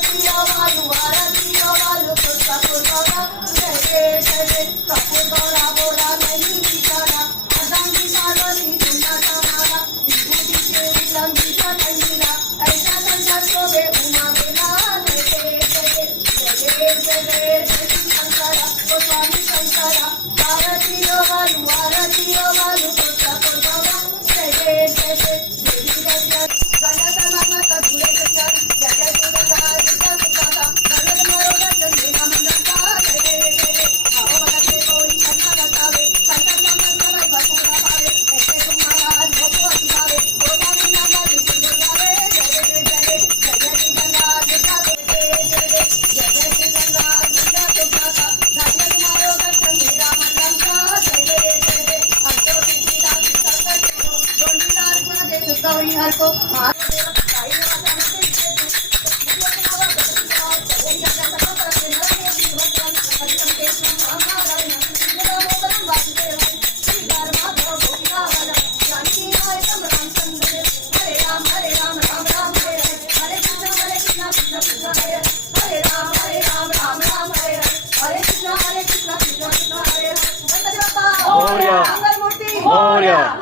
आरती वालू पुष्पा पुष्पा जय जय जय कपूर गौरा बोरा नहीं बिचारा अदांगी पार्वती सुंदर माला विभूति के विलंबी कंगीला ऐसा संसार को बे उमा बेला जय जय जय जय जय शंकरा ओ स्वामी शंकरा आरती वालू पुष्पा पुष्पा जय जय जय देवी जय गणत मत धुरे जय जय दुर्गा जय सुखाता गणत मारो दर्शन देना मंगल का जय जय आओ मनते कोई संत बतावे संत संत भसुरा पावे ऐसे तुम्हारा भोगो अतिभावे गोदा बिना गाली सुन गावे जय जय जय गंगा जटा जय जय जय गंगा जटा सुखाता गणत मारो दर्शन देना मंगल का जय जय अंतो सिद्धिदा संत दोंडीदार गुण दे गौरी हर को Moria.